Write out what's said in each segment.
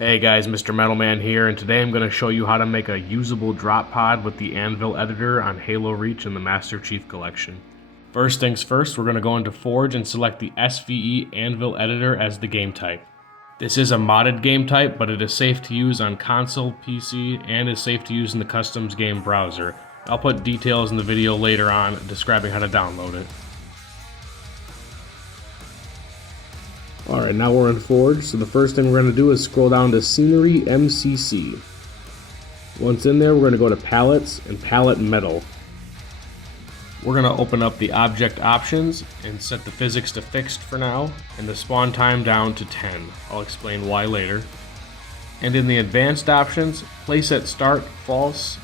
Hey guys, Mr. Metalman here, and today I'm going to show you how to make a usable drop pod with the Anvil Editor on Halo Reach in the Master Chief Collection. First things first, we're going to go into Forge and select the SVE Anvil Editor as the game type. This is a modded game type, but it is safe to use on console, PC, and is safe to use in the customs game browser. I'll put details in the video later on describing how to download it. Alright, now we're in Forge, so the first thing we're going to do is scroll down to Scenery MCC. Once in there, we're going to go to Pallets and Pallet Metal. We're going to open up the object options and set the physics to fixed for now, and the spawn time down to 10. I'll explain why later. And in the advanced options, place at start false,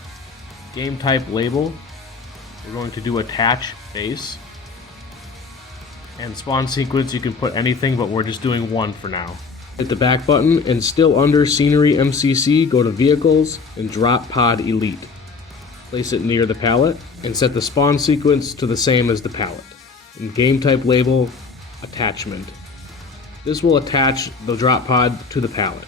game type label. We're going to do attach base. And spawn sequence, you can put anything, but we're just doing one for now. Hit the back button, and still under Scenery MCC, go to Vehicles and Drop Pod Elite. Place it near the pallet, and set the spawn sequence to the same as the pallet. And game type label, Attachment. This will attach the drop pod to the pallet.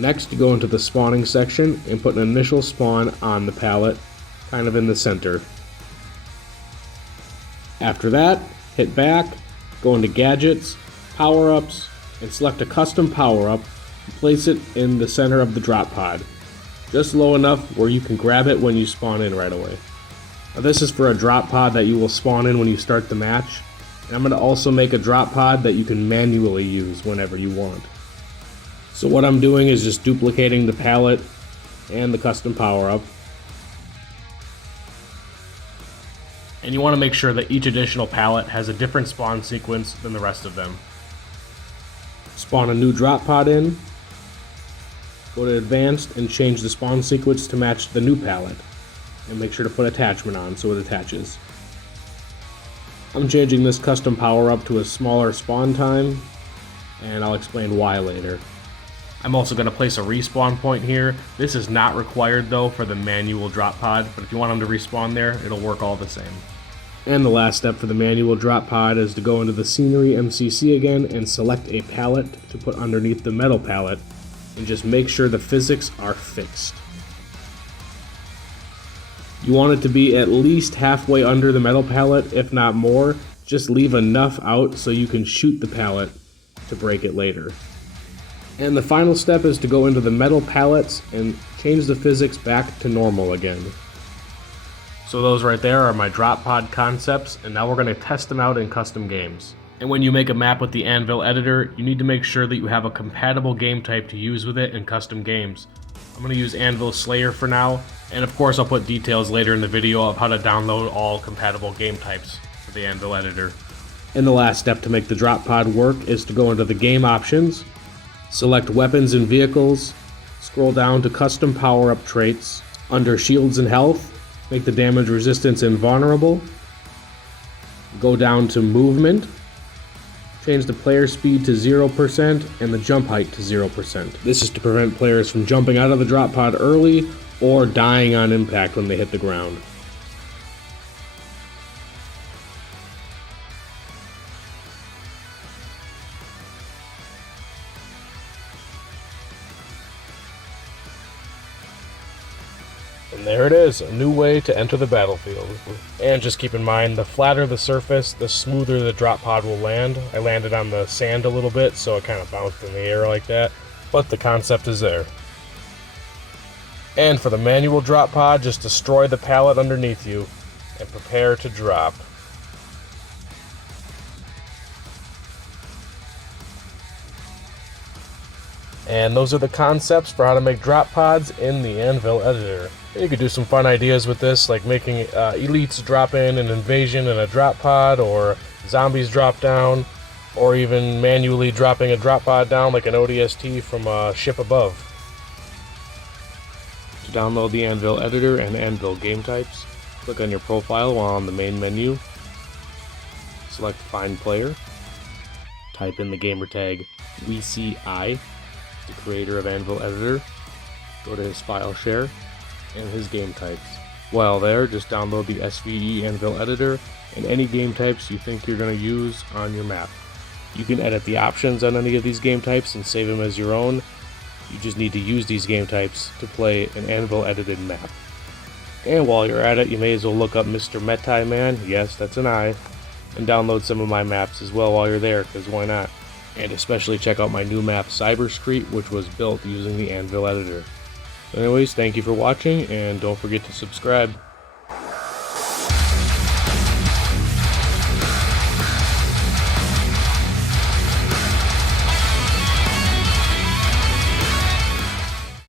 Next, go into the spawning section and put an initial spawn on the pallet, kind of in the center. After that, hit back, go into Gadgets, Power-Ups, and select a custom power-up and place it in the center of the drop pod, just low enough where you can grab it when you spawn in right away. Now this is for a drop pod that you will spawn in when you start the match, and I'm going to also make a drop pod that you can manually use whenever you want. So what I'm doing is just duplicating the pallet and the custom power-up. And you want to make sure that each additional pallet has a different spawn sequence than the rest of them. Spawn a new drop pod in, go to advanced and change the spawn sequence to match the new pallet, and make sure to put attachment on so it attaches. I'm changing this custom power up to a smaller spawn time, and I'll explain why later. I'm also going to place a respawn point here. This is not required though for the manual drop pod, but if you want them to respawn there, it'll work all the same. And the last step for the manual drop pod is to go into the Scenery MCC again and select a pallet to put underneath the metal pallet, and just make sure the physics are fixed. You want it to be at least halfway under the metal pallet, if not more. Just leave enough out so you can shoot the pallet to break it later. And the final step is to go into the metal pallets and change the physics back to normal again. So those right there are my drop pod concepts, and now we're going to test them out in custom games. And when you make a map with the Anvil Editor, you need to make sure that you have a compatible game type to use with it in custom games. I'm going to use Anvil Slayer for now, and of course I'll put details later in the video of how to download all compatible game types for the Anvil Editor. And the last step to make the drop pod work is to go into the game options, select Weapons and Vehicles, scroll down to Custom Power-Up Traits. Under Shields and Health, make the damage resistance invulnerable. Go down to Movement, change the player speed to 0% and the jump height to 0%. This is to prevent players from jumping out of the drop pod early or dying on impact when they hit the ground. And there it is, a new way to enter the battlefield. And just keep in mind, the flatter the surface, the smoother the drop pod will land. I landed on the sand a little bit, so it kind of bounced in the air like that, but the concept is there. And for the manual drop pod, just destroy the pallet underneath you and prepare to drop. And those are the concepts for how to make drop pods in the Anvil Editor. You could do some fun ideas with this, like making elites drop in an invasion in a drop pod, or zombies drop down, or even manually dropping a drop pod down like an ODST from a ship above. To download the Anvil Editor and Anvil game types, click on your profile while on the main menu, select Find Player, type in the gamertag Weesee, the creator of Anvil Editor, go to his file share, and his game types. While there, just download the SVE Anvil Editor and any game types you think you're going to use on your map. You can edit the options on any of these game types and save them as your own. You just need to use these game types to play an Anvil edited map. And while you're at it, you may as well look up Mr. Metai Man, yes, that's an I, and download some of my maps as well while you're there, because why not? And especially check out my new map, Cyberscreet, which was built using the Anvil Editor. Anyways, thank you for watching, and don't forget to subscribe.